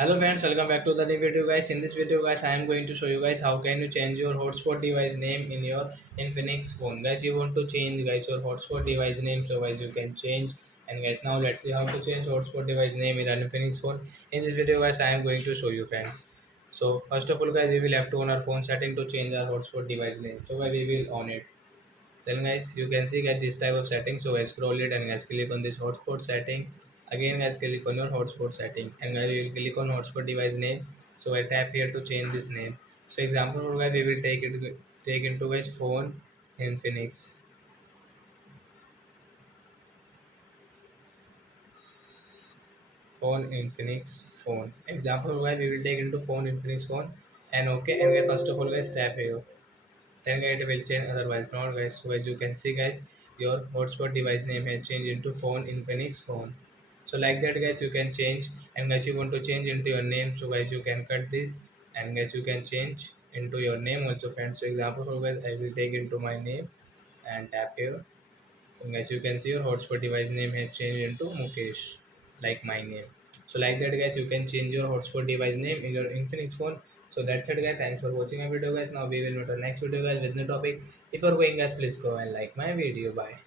Hello friends, welcome back to the new video guys. In this video guys, I am going to show you guys how can you change your hotspot device name in your Infinix phone. Guys, you want to change guys your hotspot device name, so guys you can change. And guys, now let's see how to change hotspot device name in an Infinix phone. In this video guys, I am going to show you friends. So first of all guys, we will have to on our phone setting to change our hotspot device name. So guys, we will on it. Then guys, you can see guys this type of setting. So guys, scroll it and guys click on this hotspot setting. Again guys, click on your hotspot setting and guys you will click on hotspot device name. So I tap here to change this name. So example for guys, we will take into guys phone Infinix. Phone Infinix phone. Example for guys, we will take into phone Infinix phone and okay. And guys, first of all guys tap here. Then it will change, otherwise not guys. So as you can see guys, your hotspot device name has changed into phone Infinix phone. So like that guys you can change. And guys, you want to change into your name, so guys you can cut this and guys you can change into your name also friends. So example for guys, I will take into my name and tap here. And guys, you can see your hotspot device name has changed into Mukesh, like my name. So like that guys, you can change your hotspot device name in your Infinix phone. So that's it guys, thanks for watching my video guys. Now we will meet our next video guys with new topic. If you're going guys, please go and like my video. Bye.